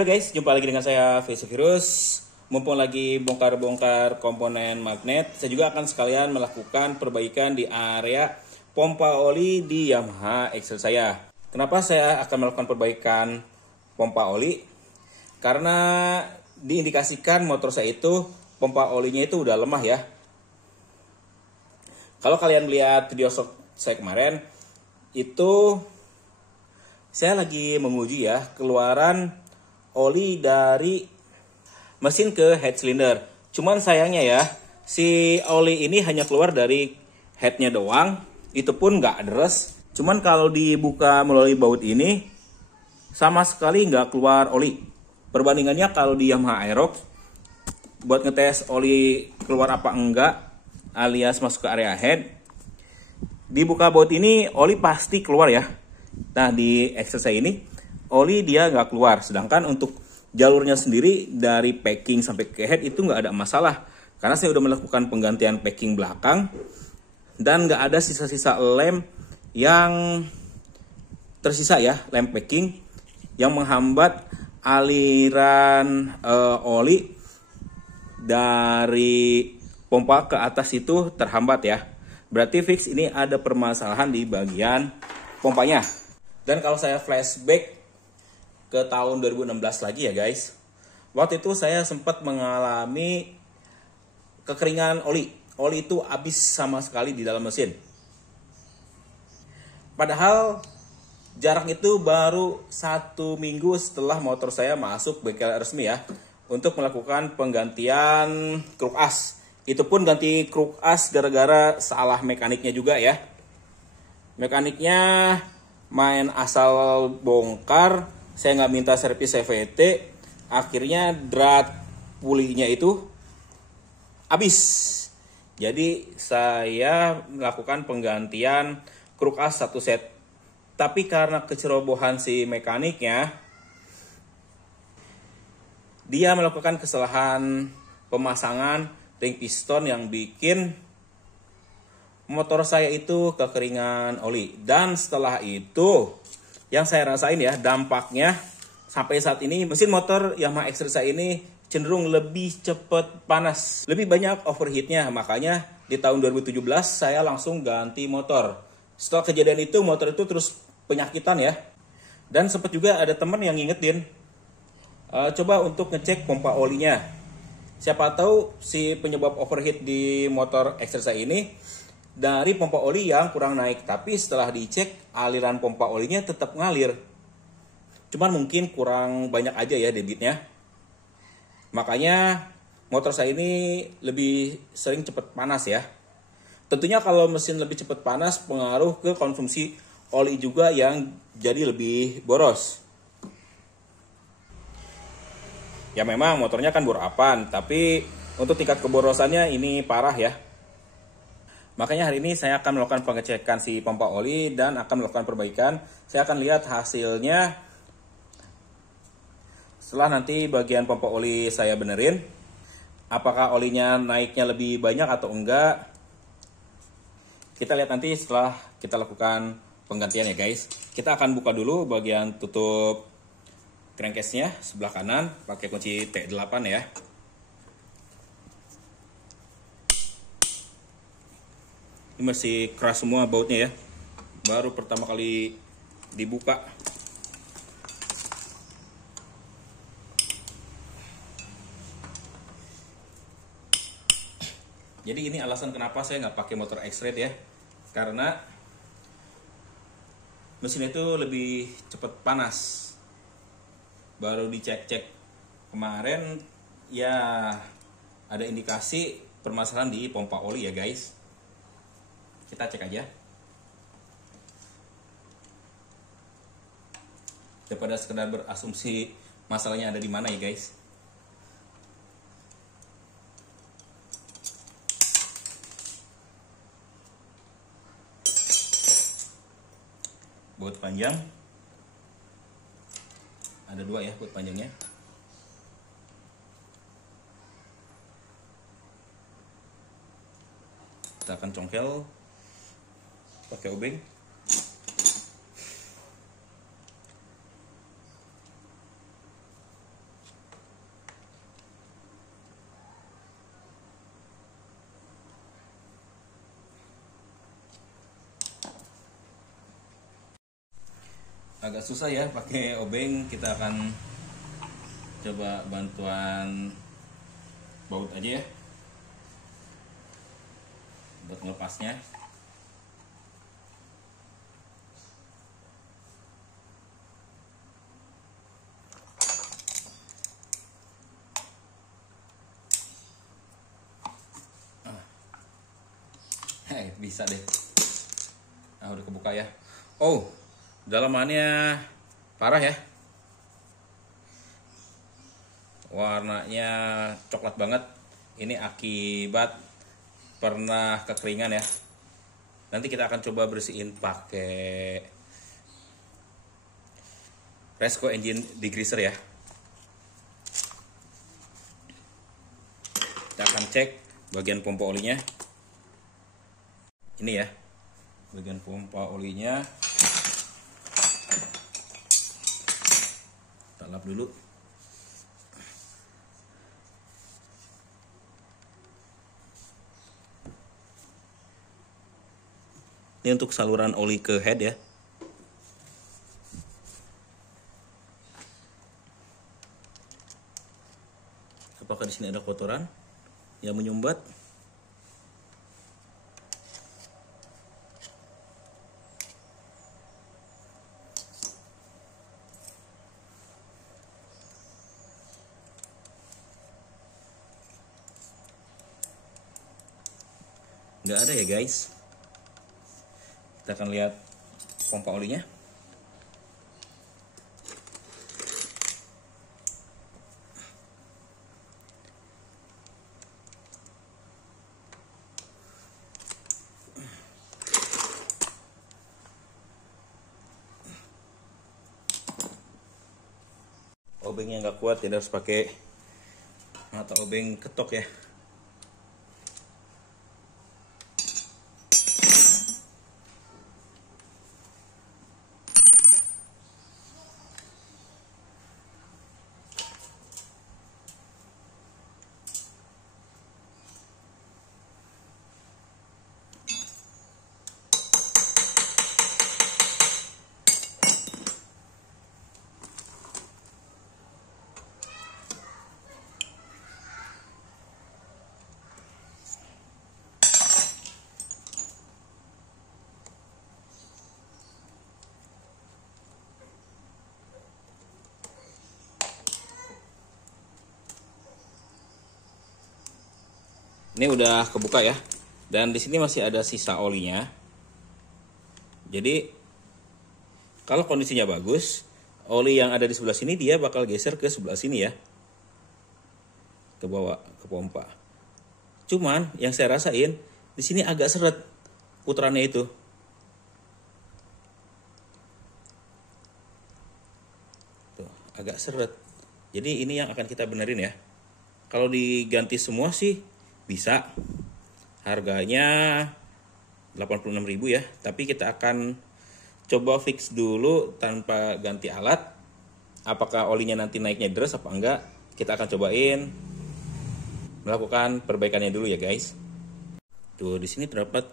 Halo guys, jumpa lagi dengan saya VC Virus. Mumpung lagi bongkar-bongkar komponen magnet, saya juga akan sekalian melakukan perbaikan di area pompa oli di Yamaha Excel saya. Kenapa saya akan melakukan perbaikan pompa oli? Karena diindikasikan motor saya itu pompa olinya itu udah lemah ya. Kalau kalian lihat video saya kemarin, itu saya lagi menguji ya keluaran oli dari mesin ke head cylinder. Cuman sayangnya ya, si oli ini hanya keluar dari headnya doang. Itu pun nggak deres. Cuman kalau dibuka melalui baut ini, sama sekali nggak keluar oli. Perbandingannya kalau di Yamaha Aerox, buat ngetes oli keluar apa enggak, alias masuk ke area head, dibuka baut ini oli pasti keluar ya. Nah di Excel saya ini oli dia nggak keluar, sedangkan untuk jalurnya sendiri dari packing sampai ke head itu nggak ada masalah karena saya udah melakukan penggantian packing belakang dan nggak ada sisa-sisa lem yang tersisa ya, lem packing yang menghambat aliran oli dari pompa ke atas itu terhambat ya. Berarti fix ini ada permasalahan di bagian pompanya. Dan kalau saya flashback ke tahun 2016 lagi ya guys, waktu itu saya sempat mengalami kekeringan oli. Oli itu habis sama sekali di dalam mesin. Padahal jarak itu baru 1 minggu setelah motor saya masuk bengkel resmi ya, untuk melakukan penggantian kruk as. Itu pun ganti kruk as gara-gara salah mekaniknya juga ya. Mekaniknya main asal bongkar, saya nggak minta servis CVT, akhirnya drat pulinya itu habis. Jadi saya melakukan penggantian kruk as 1 set. Tapi karena kecerobohan si mekaniknya, dia melakukan kesalahan pemasangan ring piston yang bikin motor saya itu kekeringan oli. Dan setelah itu yang saya rasain ya dampaknya, sampai saat ini mesin motor Yamaha Excel saya ini cenderung lebih cepat panas, lebih banyak overheatnya. Makanya di tahun 2017 saya langsung ganti motor. Setelah kejadian itu motor itu terus penyakitan ya. Dan sempat juga ada teman yang ngingetin, coba untuk ngecek pompa olinya. Siapa tahu si penyebab overheat di motor Excel saya ini dari pompa oli yang kurang naik, tapi setelah dicek aliran pompa olinya tetap ngalir. Cuman mungkin kurang banyak aja ya debitnya. Makanya motor saya ini lebih sering cepat panas ya. Tentunya kalau mesin lebih cepat panas pengaruh ke konsumsi oli juga yang jadi lebih boros. Ya memang motornya kan bor apan, tapi untuk tingkat keborosannya ini parah ya. Makanya hari ini saya akan melakukan pengecekan si pompa oli dan akan melakukan perbaikan. Saya akan lihat hasilnya setelah nanti bagian pompa oli saya benerin. Apakah olinya naiknya lebih banyak atau enggak. Kita lihat nanti setelah kita lakukan penggantian ya guys. Kita akan buka dulu bagian tutup crankcase-nya sebelah kanan pakai kunci T8 ya. Ini masih keras semua bautnya ya, baru pertama kali dibuka. Jadi ini alasan kenapa saya nggak pakai motor X-Rate ya, karena mesin itu lebih cepat panas. Baru dicek-cek kemarin ya ada indikasi permasalahan di pompa oli ya guys. Kita cek aja. Daripada sekedar berasumsi masalahnya ada di mana ya guys. Baut panjang. Ada 2 ya baut panjangnya. Kita akan congkel pakai obeng. agak susah ya pakai obeng. Kita akan coba bantuan baut aja ya buat melepasnya. Bisa deh. Nah, udah kebuka ya. Oh, dalamannya parah ya. Warnanya coklat banget. Ini akibat pernah kekeringan ya. Nanti kita akan coba bersihin pakai Resco Engine Degreaser ya. Kita akan cek bagian pompa olinya. Ini ya, bagian pompa olinya. Kita lap dulu. Ini untuk saluran oli ke head ya. Apakah di sini ada kotoran yang menyumbat? Nggak ada ya guys. Kita akan lihat pompa olinya. Obengnya nggak kuat, jadi harus pakai mata obeng ketok ya. Ini udah kebuka ya, dan di sini masih ada sisa olinya. Jadi kalau kondisinya bagus, oli yang ada di sebelah sini dia bakal geser ke sebelah sini ya, ke bawah ke pompa. Cuman yang saya rasain di sini agak seret putarannya itu. Tuh, agak seret. Jadi ini yang akan kita benerin ya. Kalau diganti semua sih bisa, harganya 86.000 ya, tapi kita akan coba fix dulu tanpa ganti alat. Apakah olinya nanti naiknya deres apa enggak, kita akan cobain melakukan perbaikannya dulu ya guys. Tuh di sini terdapat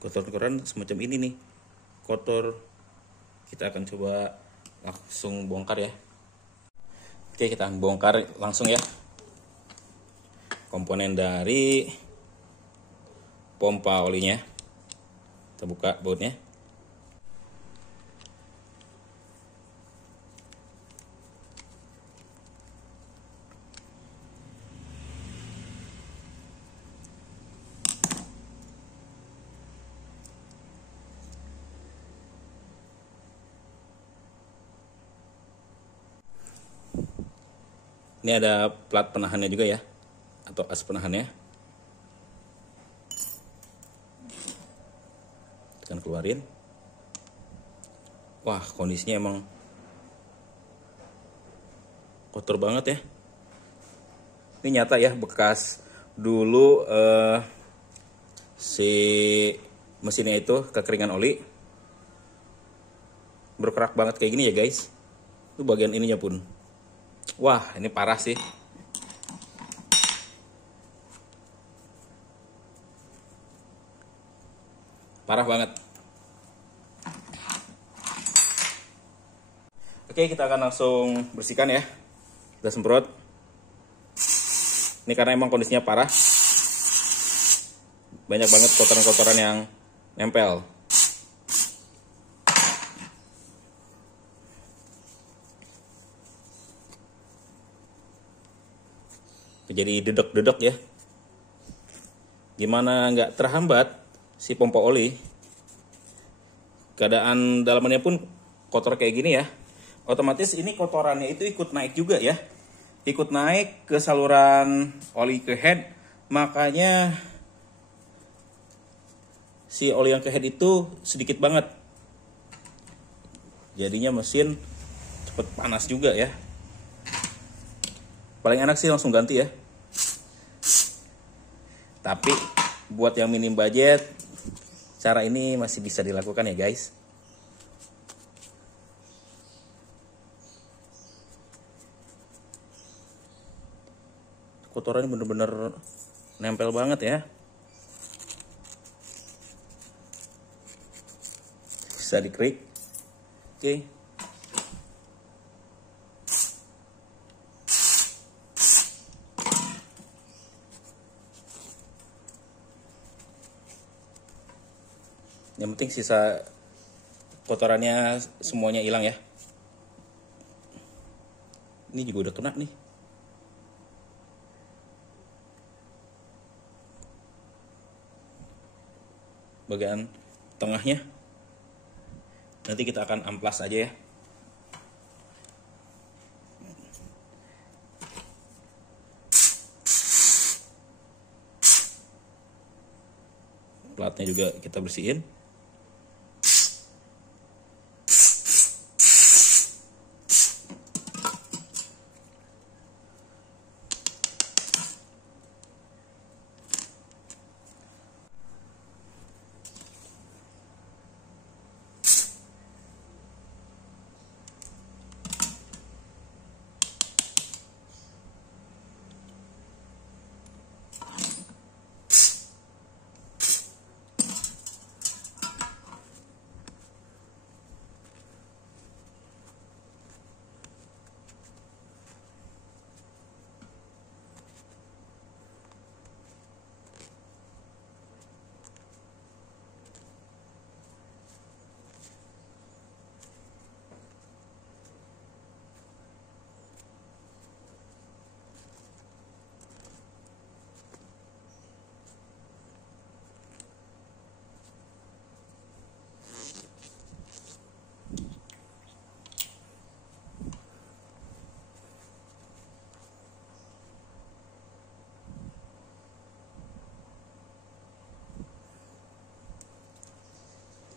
kotor-kotoran semacam ini nih, kotor. Kita akan coba langsung bongkar ya. Oke, kita bongkar langsung ya komponen dari pompa olinya. Kita buka bautnya. Ini ada plat penahannya juga ya, atau as penahannya. Tekan keluarin. Wah, kondisinya emang kotor banget ya. Ini nyata ya, bekas dulu si mesinnya itu kekeringan oli. Berkerak banget kayak gini ya guys. Itu bagian ininya pun. Wah, ini parah sih. Parah banget. Oke, kita akan langsung bersihkan ya. Kita semprot. Ini karena emang kondisinya parah. Banyak banget kotoran-kotoran yang nempel. Jadi dedek-dedek ya. Gimana nggak terhambat si pompa oli. Keadaan dalamannya pun kotor kayak gini ya. Otomatis ini kotorannya itu ikut naik juga ya. Ikut naik ke saluran oli ke head. Makanya si oli yang ke head itu sedikit banget. Jadinya mesin cepet panas juga ya. Paling enak sih langsung ganti ya. Tapi buat yang minim budget, cara ini masih bisa dilakukan ya guys. Kotorannya bener-bener nempel banget ya. Bisa dikerik. Oke. Yang penting sisa kotorannya semuanya hilang ya. Ini juga udah kena nih. Bagian tengahnya. Nanti kita akan amplas aja ya. Platnya juga kita bersihin.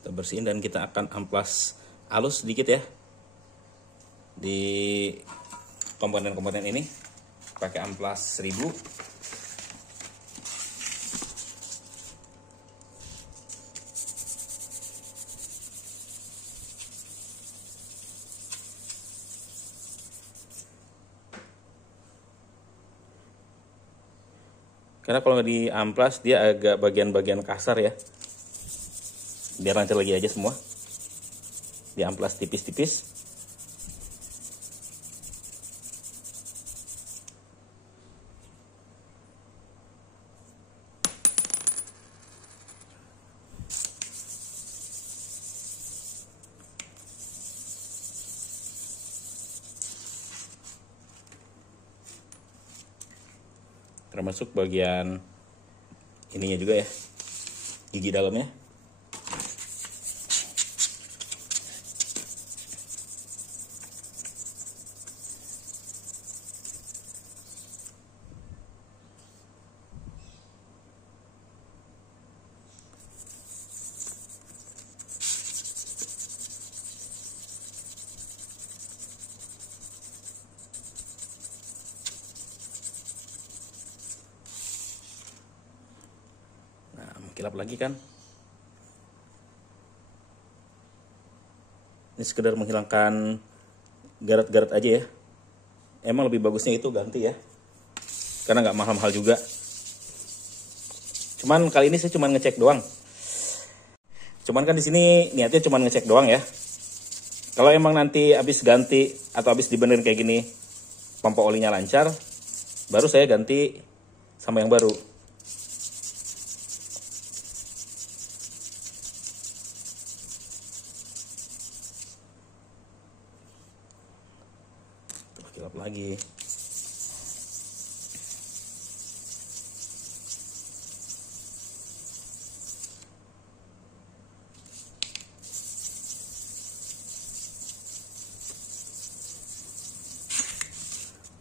Kita bersihin dan kita akan amplas halus sedikit ya di komponen-komponen ini pakai amplas 1000. Karena kalau nggak di amplas dia agak bagian-bagian kasar ya. Biar lancar lagi aja semua. Di amplas tipis-tipis. Termasuk bagian ininya juga ya, gigi dalamnya. Kilap lagi kan. Ini sekedar menghilangkan garet-garet aja ya. Emang lebih bagusnya itu ganti ya, karena nggak mahal-mahal juga. Cuman kali ini saya cuma ngecek doang. Cuman kan di sini niatnya cuma ngecek doang ya. Kalau emang nanti habis ganti atau habis dibenerin kayak gini, pompa olinya lancar, baru saya ganti sama yang baru. Kilap lagi.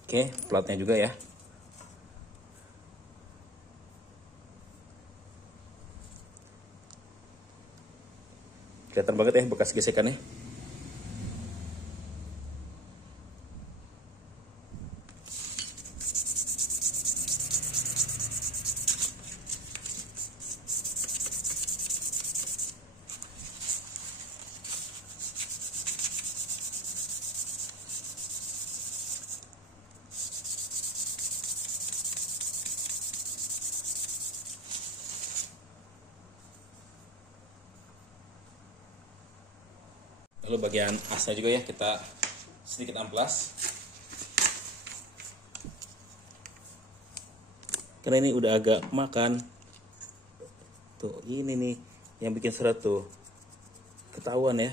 Oke, platnya juga ya. Kelihatan banget ya bekas gesekannya. Lalu bagian asnya juga ya kita sedikit amplas. Karena ini udah agak makan. Tuh ini nih yang bikin seret tuh. Ketahuan ya.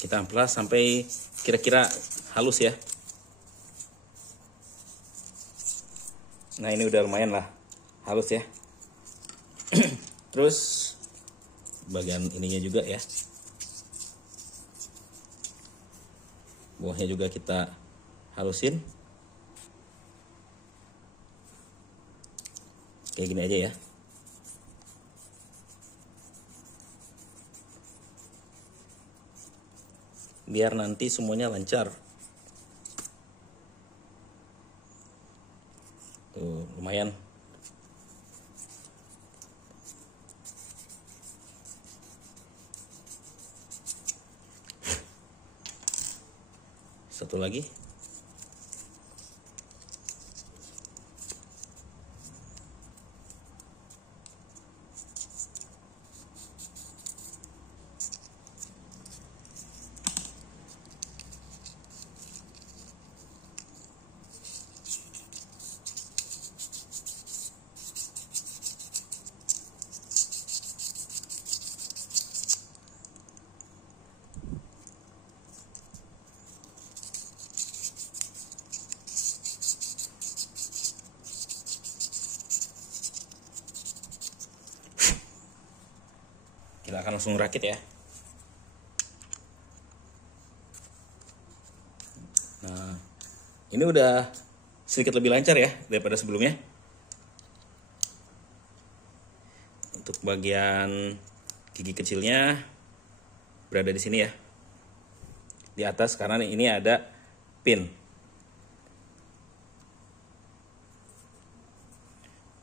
Kita amplas sampai kira-kira halus ya. Nah ini udah lumayan lah halus ya. Terus bagian ininya juga ya, bawahnya juga kita halusin kayak gini aja ya. Biar nanti semuanya lancar. Tuh, lumayan. Satu lagi. Kita akan langsung rakit ya. Nah, ini udah sedikit lebih lancar ya daripada sebelumnya. Untuk bagian gigi kecilnya berada di sini ya, di atas, karena ini ada pin.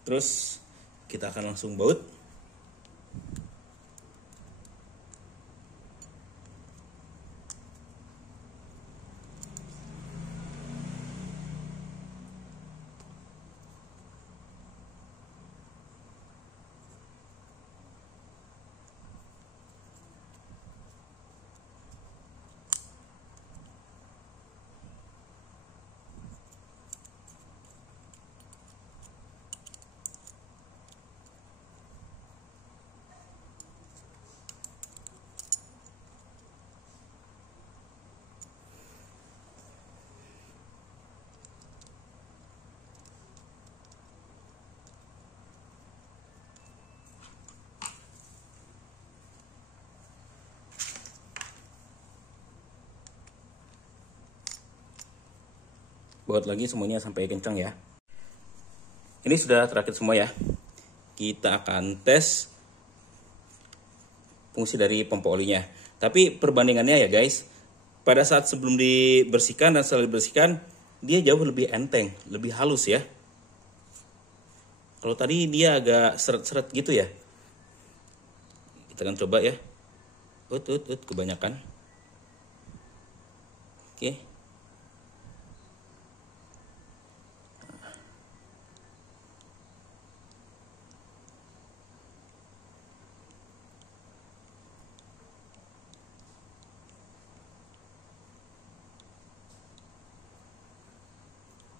Terus kita akan langsung baut. Baut lagi semuanya sampai kencang ya. Ini sudah terakit semua ya. Kita akan tes fungsi dari pompa olinya. Tapi perbandingannya ya guys, pada saat sebelum dibersihkan dan setelah dibersihkan, dia jauh lebih enteng, lebih halus ya. Kalau tadi dia agak seret-seret gitu ya. Kita akan coba ya. Kebanyakan. Oke.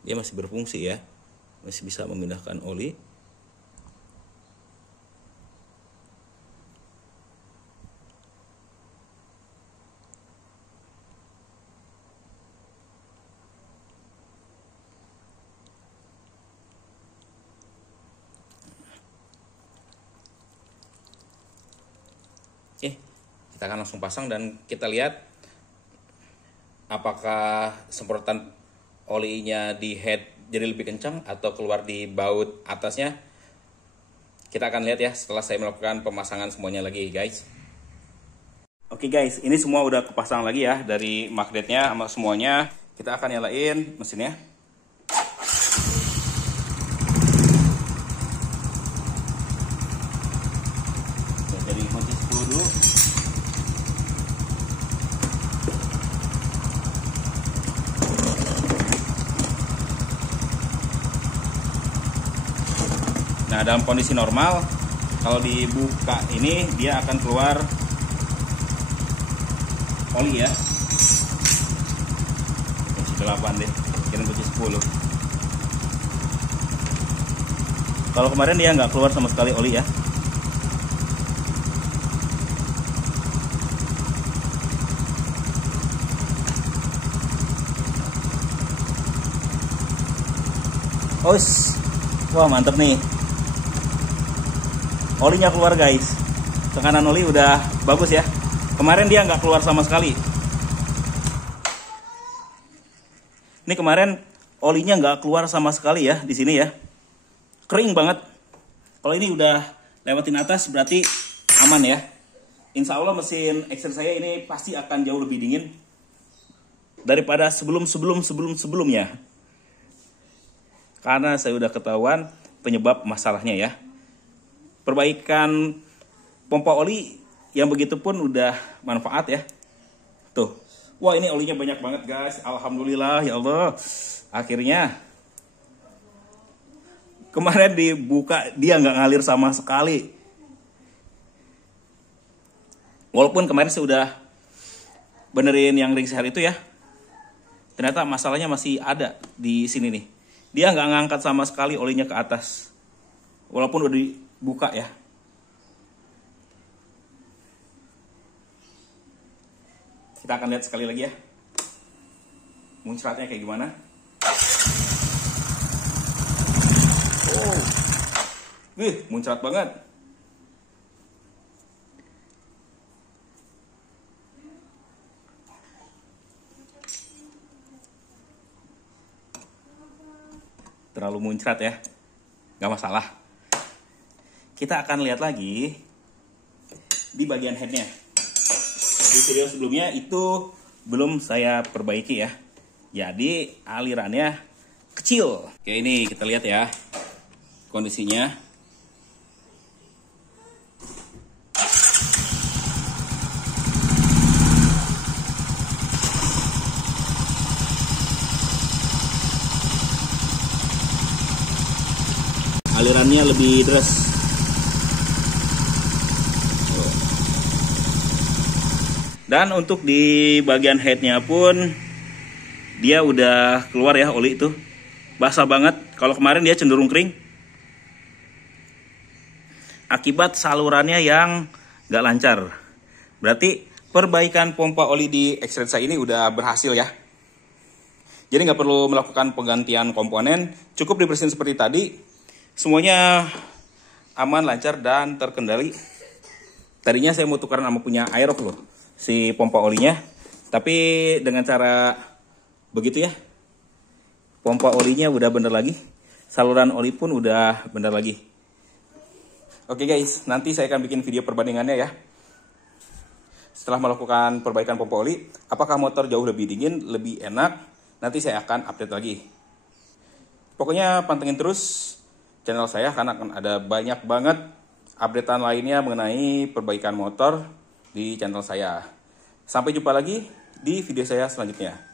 Dia masih berfungsi ya, masih bisa memindahkan oli. Oke, kita akan langsung pasang dan kita lihat apakah semprotan olinya di head jadi lebih kencang atau keluar di baut atasnya. Kita akan lihat ya setelah saya melakukan pemasangan semuanya lagi guys. Oke guys, ini semua udah kepasang lagi ya dari magnetnya sama semuanya. Kita akan nyalain mesinnya. Jadi kunci 10 dulu. Nah, dalam kondisi normal, kalau dibuka ini dia akan keluar oli ya. Kunci 8 deh, kira kunci 10. Kalau kemarin dia nggak keluar sama sekali oli ya. Wah mantep nih. Olinya keluar guys. Tekanan oli udah bagus ya. Kemarin dia nggak keluar sama sekali. Ini kemarin olinya nggak keluar sama sekali ya di sini ya. Kering banget. Kalau ini udah lewatin atas berarti aman ya. Insya Allah mesin Extend saya ini pasti akan jauh lebih dingin daripada sebelumnya. Karena saya udah ketahuan penyebab masalahnya ya. Perbaikan pompa oli yang begitu pun udah manfaat ya. Tuh. Wah ini olinya banyak banget guys. Alhamdulillah ya Allah. Akhirnya. Kemarin dibuka dia nggak ngalir sama sekali. Walaupun kemarin saya udah benerin yang ring seher itu ya. Ternyata masalahnya masih ada di sini nih. Dia nggak ngangkat sama sekali olinya ke atas. Walaupun udah dibuka ya. Kita akan lihat sekali lagi ya. Muncratnya kayak gimana. Oh. Wih, muncrat banget. Terlalu muncrat ya. Gak masalah. Kita akan lihat lagi di bagian headnya. Di video sebelumnya itu belum saya perbaiki ya. Jadi alirannya kecil. Oke ini kita lihat ya kondisinya. Alirannya lebih deras. Dan untuk di bagian headnya pun dia udah keluar ya oli itu. Basah banget. Kalau kemarin dia cenderung kering. Akibat salurannya yang gak lancar. Berarti perbaikan pompa oli di Extend saya ini udah berhasil ya. Jadi nggak perlu melakukan penggantian komponen. Cukup dibersihin seperti tadi. Semuanya aman, lancar, dan terkendali. Tadinya saya mau tukaran sama punya Aerox loh, si pompa olinya. Tapi dengan cara begitu ya, pompa olinya udah bener lagi. Saluran oli pun udah bener lagi. Oke guys, nanti saya akan bikin video perbandingannya ya. setelah melakukan perbaikan pompa oli, apakah motor jauh lebih dingin, lebih enak, nanti saya akan update lagi. Pokoknya pantengin terus channel saya karena akan ada banyak banget updatean lainnya mengenai perbaikan motor di channel saya. Sampai jumpa lagi di video saya selanjutnya.